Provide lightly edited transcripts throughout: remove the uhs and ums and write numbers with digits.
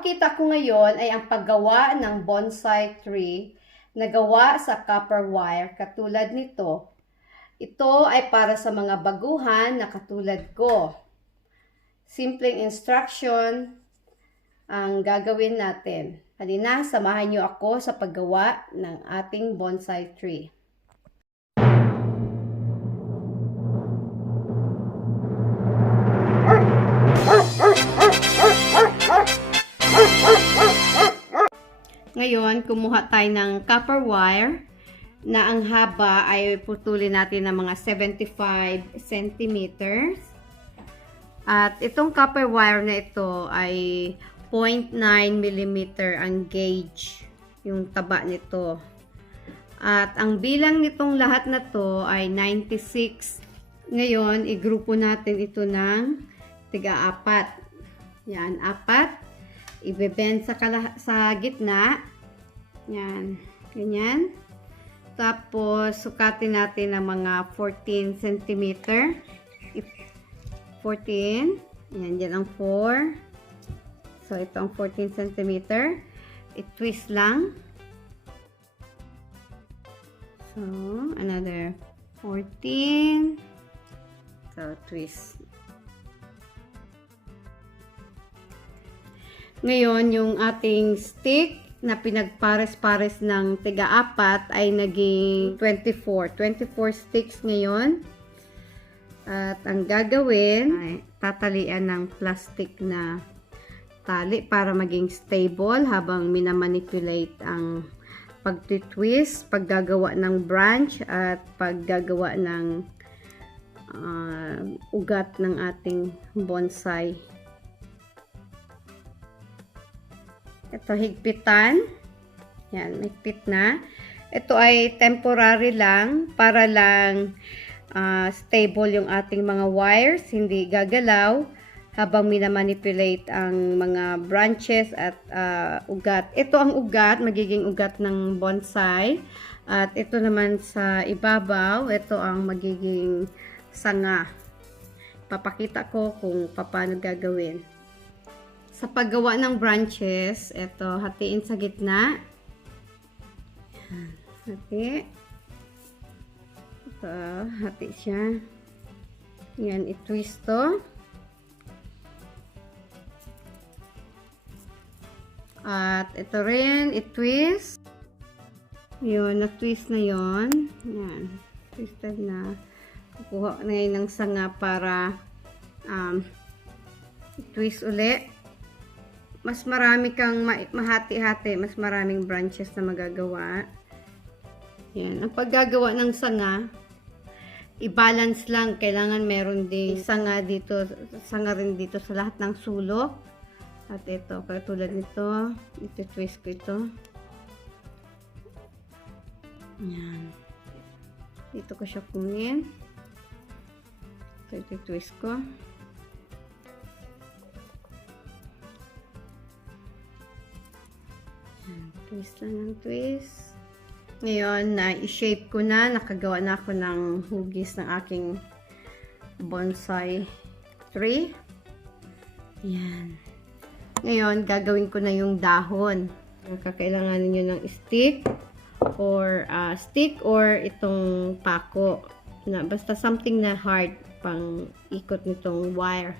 ipapakita ko ngayon ay ang paggawa ng bonsai tree na gawa sa copper wire katulad nito. Ito ay para sa mga baguhan na katulad ko. Simpleng instruction ang gagawin natin. Halina, samahan niyo ako sa paggawa ng ating bonsai tree. Ngayon, kumuha tayo ng copper wire na ang haba ay putulin natin ng mga 75 centimeters. At itong copper wire na ito ay 0.9 mm ang gauge, yung taba nito. At ang bilang nitong lahat na to ay 96. Ngayon, igrupo natin ito ng tiga-4. Yan, 4. Ibebend sa gitna. Yan, ganyan. Tapos, sukatin natin ng mga 14 cm. 14. Yan, dyan ang 4. So, ito ang 14 cm. I-twist lang. So, another 14. So, twist. Ngayon, yung ating stick na pinagpares-pares ng tiga-4 ay naging 24. 24 sticks ngayon. At ang gagawin ay tatalian ng plastic na tali para maging stable habang minamanipulate ang pagtitwist, paggagawa ng branch at paggagawa ng ugat ng ating bonsai. Ito, higpitan. Yan, higpit na. Ito ay temporary lang para lang stable yung ating mga wires, hindi gagalaw habang minamanipulate ang mga branches at ugat. Ito ang ugat, magiging ugat ng bonsai. At ito naman sa ibabaw, ito ang magiging sanga. Papakita ko kung paano gagawin. Sa paggawa ng branches, ito, hatiin sa gitna. Hati. Ito, hati siya. Yan, i-twist to. At ito rin, i-twist. Yun, na-twist na yun. Yan, twisted na. Kukuha na yun ng sanga para i-twist uli. Mas marami kang mahati-hati, mas maraming branches na magagawa. Yan. Ang paggagawa ng sanga, i-balance lang. Kailangan meron din sanga dito, sanga rin dito sa lahat ng sulok. At ito, katulad nito, iti-twist ko ito. Yan. Dito ko siya kunin. Ito, iti-twist ko. Twist lang ng twist. Ngayon, na-shape ko na. Nakagawa na ako ng hugis ng aking bonsai tree. Yan. Ngayon, gagawin ko na yung dahon. Kakailanganin nyo ng stick or itong pako. Basta something na hard pang ikot nitong wire.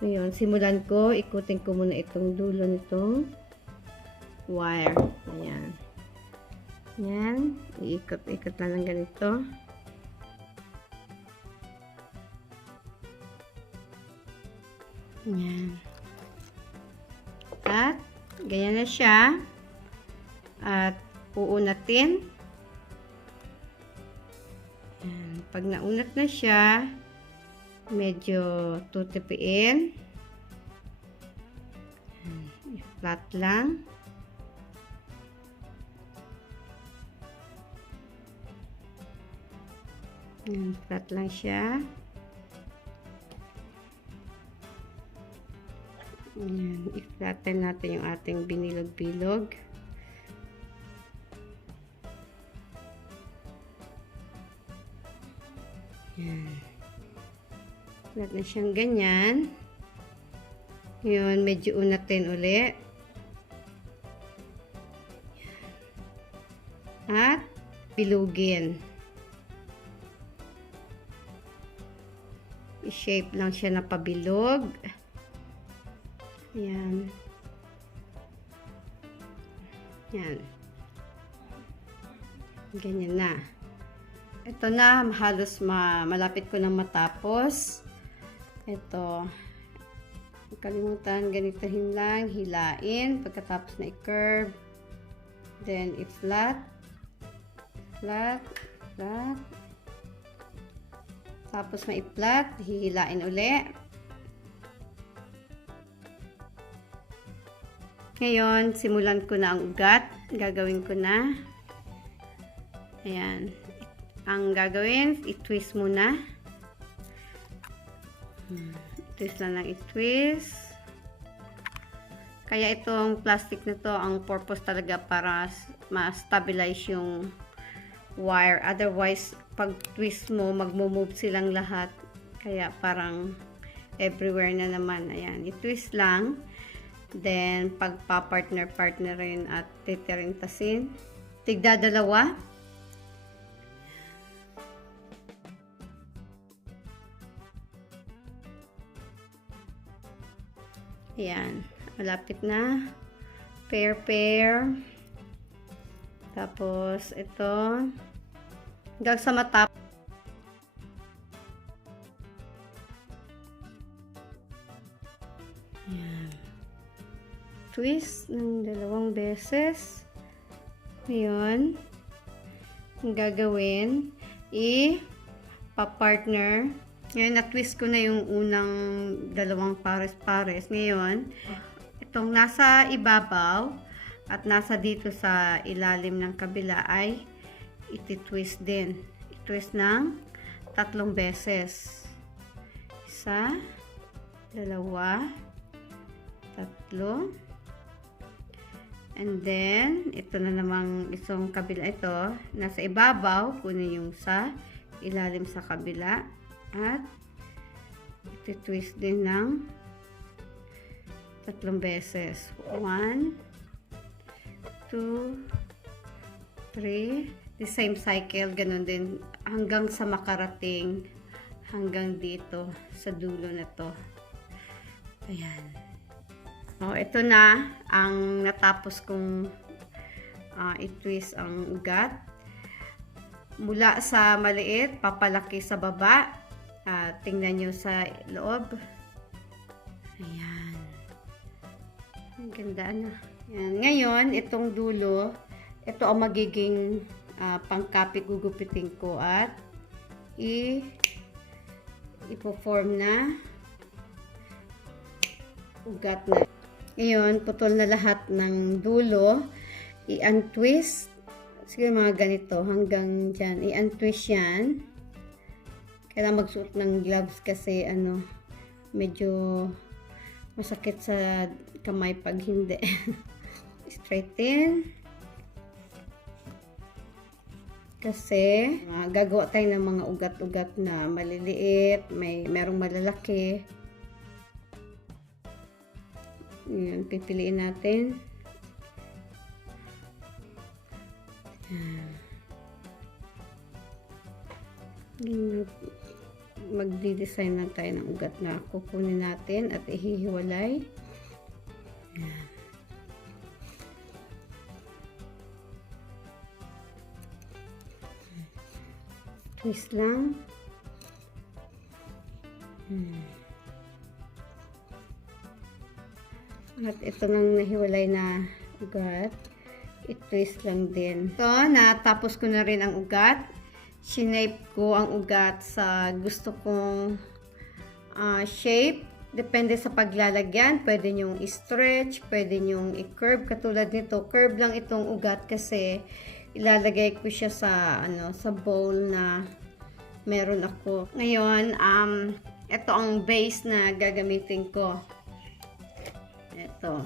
Ngayon, simulan ko. Ikutin ko muna itong dulo nitong wire. Ayan. Ayan. Iikot-ikot lang ng ganito. Ayan. At, ganyan na siya. At, uunatin. Ayan. Pag naunat na siya, medyo tutipiin. I-flat lang. Ayan, flat lang siya. Ayan, i-flatten natin yung ating binilog-bilog. Ayan. Flat na siyang ganyan. Yun, medyo unatin uli. At bilugin. I-shape lang siya na pabilog. Ayan. Yan. Ganyan na. Ito na, halos malapit ko na matapos. Ito. Kalimutan, ganitahin lang, hilain. Pagkatapos na i-curve. Then, i-flat. Flat. Flat. Tapos ma-i-flat, hihilain uli. Ngayon, simulan ko na ang ugat. Gagawin ko na. Ayan. Ang gagawin, i-twist muna. Twist lang ng i-twist. Kaya itong plastic na to, ang purpose talaga para ma-stabilize yung wire. Otherwise, pag twist mo, magmo-move silang lahat. Kaya parang everywhere na naman. Ayan, i-twist lang. Then, pagpa-partner-partnerin at titirintasin. Tigda dalawa. Ayan, malapit na. Pair. Tapos, ito. Hanggang sa matap. Ayan. Twist ng 2 beses. Ngayon, ang gagawin, i-pa-partner. Ngayon, na-twist ko na yung unang 2 pares-pares. Ngayon, itong nasa ibabaw at nasa dito sa ilalim ng kabila ay iti-twist din. I-twist ng 3 beses. 1, 2, 3. And then, ito na namang isang kabila ito. Nasa ibabaw, kunin yung sa ilalim sa kabila. At iti-twist din ng 3 beses. 1, 2, 3. The same cycle, ganun din. Hanggang sa makarating hanggang dito sa dulo na to. Ayan. Ito na ang natapos kong i-twist ang ugat. Mula sa maliit, papalaki sa baba. Tingnan nyo sa loob. Ayan. Ang ganda na. Ayan. Ngayon, itong dulo, ito ang magiging pangkapit gugupitin ko at ipo-form na ugat na. Ngayon, putol na lahat ng dulo. I-untwist. Sige, mga ganito. Hanggang dyan. I-untwist yan. Kailangan magsuot ng gloves kasi medyo masakit sa kamay pag hindi. Straighten. Kasi gagawa tayo ng mga ugat-ugat na maliliit. Merong malalaki. Yan, pipiliin natin. Magdi-design na tayo ng ugat na kukunin natin at ihihiwalay. Yan. Twist lang. At ito nang nahiwalay na ugat, i-twist lang din. So, natapos ko na rin ang ugat. Shinape ko ang ugat sa gusto kong shape. Depende sa paglalagyan. Pwede nyong i-stretch, pwede nyong i-curve. Katulad nito, curve lang itong ugat kasi ilalagay ko siya sa bowl na meron ako. Ngayon, ito ang base na gagamitin ko. Ito.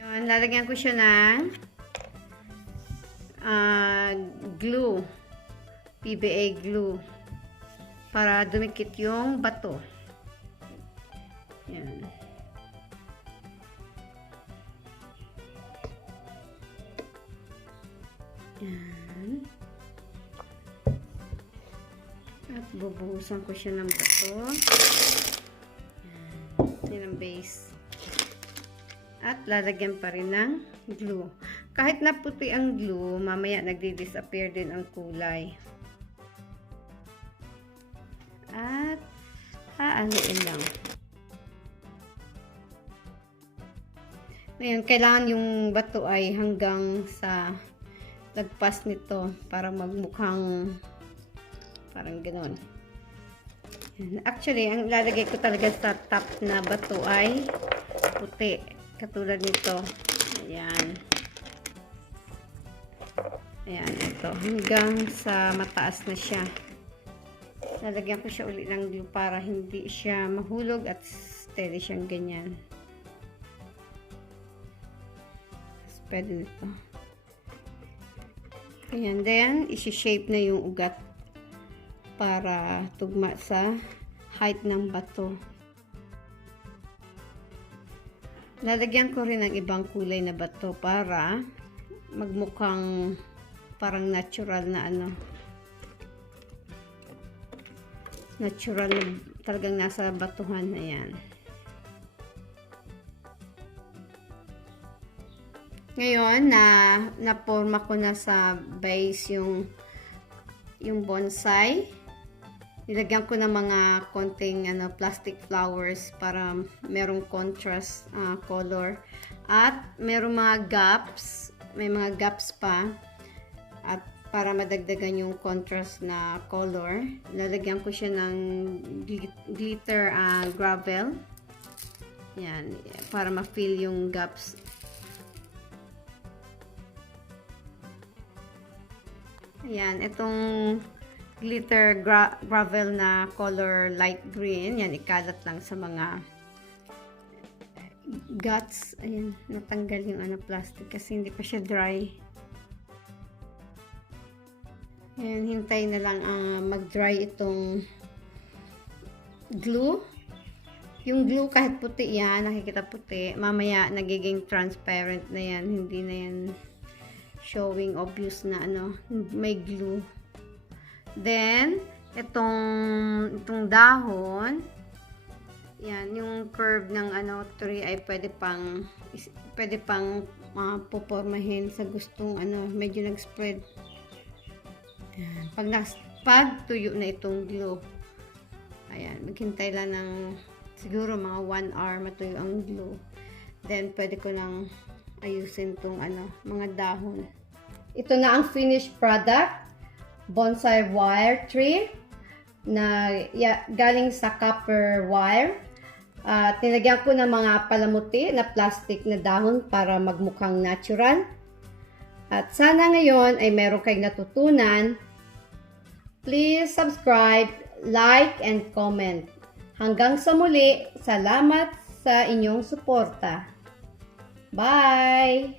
Ngayon, lalagyan ko siya ng glue. PVA glue. Para dumikit yung bato. Yan. Yan. At bubuhusan ko siya ng bato. Yan ang base. At lalagyan pa rin ng glue. Kahit na puti ang glue, mamaya nagdi-disappear din ang kulay. At aanuin lang. Ngayon, kailangan yung bato ay hanggang sa lagpas nito para magmukhang parang gano'n. Actually, ang lalagay ko talaga sa top na bato ay puti. Katulad nito. Ayan. Ayan, ito. Hanggang sa mataas na siya. Lalagyan ko siya ulit ng glue para hindi siya mahulog at steady siyang ganyan. Pwede nito. Ayan, then, isi-shape na yung ugat para tugma sa height ng bato. Lalagyan ko rin ng ibang kulay na bato para magmukhang parang natural na ano. Natural na talagang nasa batuhan na yan. Ngayon, na-forma ko na sa base yung bonsai. Nilagyan ko ng mga konting plastic flowers para merong contrast color. At merong mga gaps. May mga gaps pa. At para madagdagan yung contrast na color, lalagyan ko siya ng glitter gravel. Yan, para ma-fill yung gaps. Ayan, itong glitter gravel na color light green, yan, ikalat lang sa mga guts. Ayan, natanggal yung plastic kasi hindi pa siya dry. Ayan, hintay na lang mag-dry itong glue. Yung glue kahit puti yan, nakikita puti, mamaya nagiging transparent na yan, hindi na yan showing obvious na may glue. Then, itong dahon, yan, yung curve ng tree ay pwede pang pupormahin sa gustong medyo nag-spread. Pag tuyo na itong glue, ayan, maghintay lang ng siguro mga 1 hour matuyo ang glue. Then, pwede ko nang ayusin itong mga dahon. Ito na ang finished product. Bonsai wire tree na galing sa copper wire. Nilagyan ko ng mga palamuti na plastic na dahon para magmukhang natural. At sana ngayon ay meron kayong natutunan. Please subscribe, like, and comment. Hanggang sa muli, salamat sa inyong suporta. Bye!